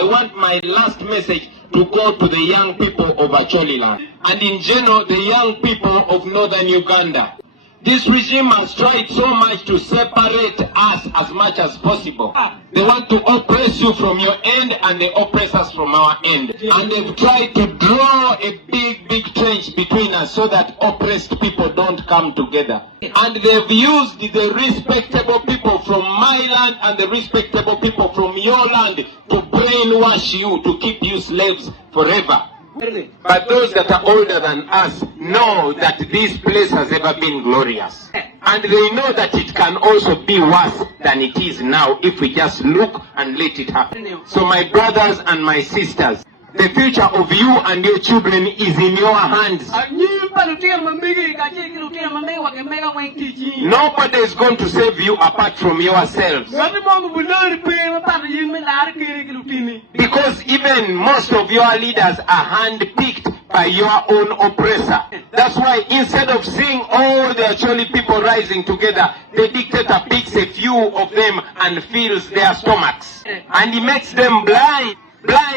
I want my last message to go to the young people of Acholiland and in general the young people of northern Uganda. This regime has tried so much to separate us as much as possible. They want to oppress you from your end and they oppress us from our end. And they've tried to draw a big trench between us so that oppressed people don't come together. And they've used the respectable people from my land and the respectable people from your land to brainwash you, to keep you slaves forever. But those that are older than us know that this place has ever been glorious. And they know that it can also be worse than it is now if we just look and let it happen. So my brothers and my sisters, the future of you and your children is in your hands. Nobody is going to save you apart from yourselves. Because even most of your leaders are handpicked by your own oppressor. That's why instead of seeing all the actually people rising together, the dictator picks a few of them and fills their stomachs. And he makes them blind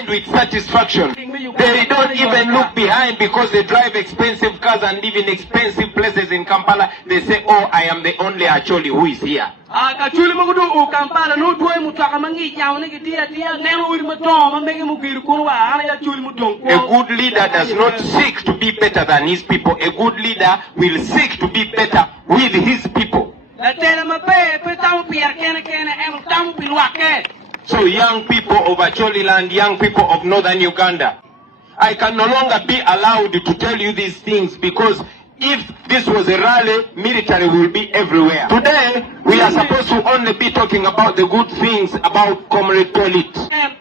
with satisfaction. They don't even look behind because they drive expensive cars and live in expensive places in Kampala. They say, oh, I am the only Acholi who is here. A good leader does not seek to be better than his people. A good leader will seek to be better with his people. So young people of Acholiland, young people of northern Uganda, I can no longer be allowed to tell you these things because if this was a rally, military will be everywhere. Today, we are supposed to only be talking about the good things about Comrade Tolit.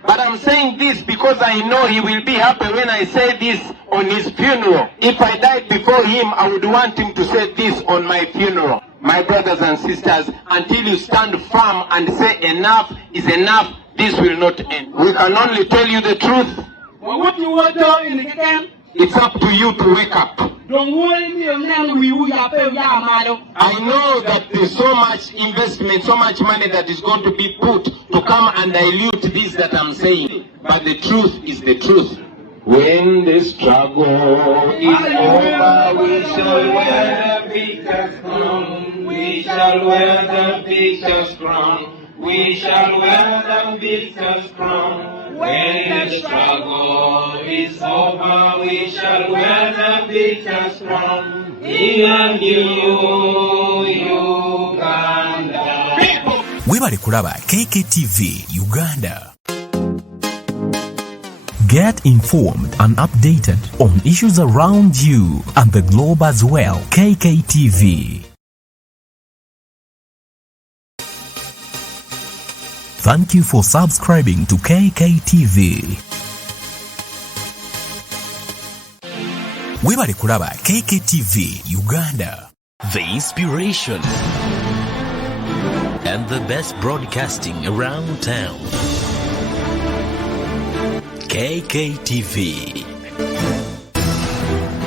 But I'm saying this because I know he will be happy when I say this on his funeral. If I died before him, I would want him to say this on my funeral. My brothers and sisters, until you stand firm and say enough is enough, this will not end. We can only tell you the truth. It's up to you to wake up. I know that there's so much investment, so much money that is going to be put to come and dilute this that I'm saying. But the truth is the truth. When the struggle is over, we shall wear the victor's crown. We shall wear the victor's crown. We shall wear the victor's crown. When the struggle is over, we shall wear the victor's crown. In a new Uganda. Webale kulaba Kk Tv Uganda. Get informed and updated on issues around you and the globe as well. Kk TV. Thank you for subscribing to Kk TV. Webale kulaba Kk TV Uganda. The inspiration and the best broadcasting around town. Kk TV.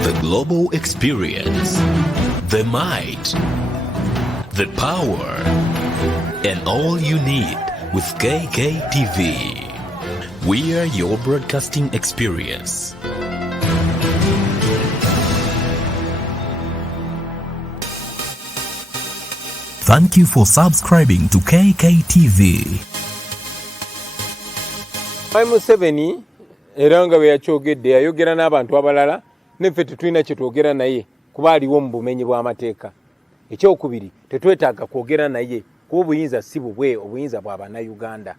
The global experience, the might, the power, and all you need with Kk TV. We are your broadcasting experience. Thank you for subscribing to Kk TV. Museveni eranga bwe yakyogedde ayogera n'abantu abalala neffe tetulina kye twogera naye kuba aliwo mu bumenyi bw'amateeka. Ekyokubiri, tetwetaaga kwogera naye kuba obuyinza si bubwe, obuyinza bwa bannayuganda.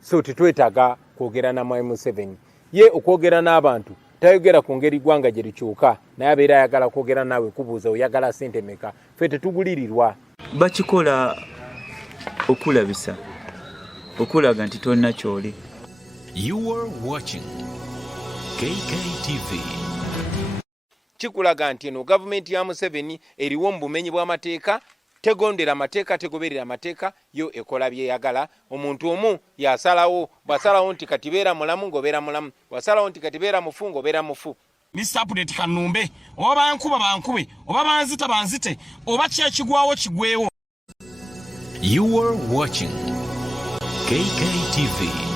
So tetwetaaga kwogera na Mwai Museveni. Ye okwogera n'abantu tayogera ku ngeri ggwanga gye likyuka naye abeera ayagala kwogera naawe kubuuza oyagala ssente meka. Ffe tetugulirirwa. Bakikola okulabisa okulaga nti tolina kyoli. You are watching Kk TV. Chikulaga nti eno gavumenti ya Museveni eriwo mu bumenyi bw'amateeka, tegondera amateeka, tegoberera amateeka, yo ekola byeyagala. Omuntu omu yasalawo, bwasalawo nti kati beera mulamu ng'obeera mulamu, bwasalawo nti kati beera mufu ng'obeera mufu. Mr. Update kanumbe, oba bankuba bankube, oba banzita banzite, oba kyekigwawo kigwewo. You are watching Kk TV.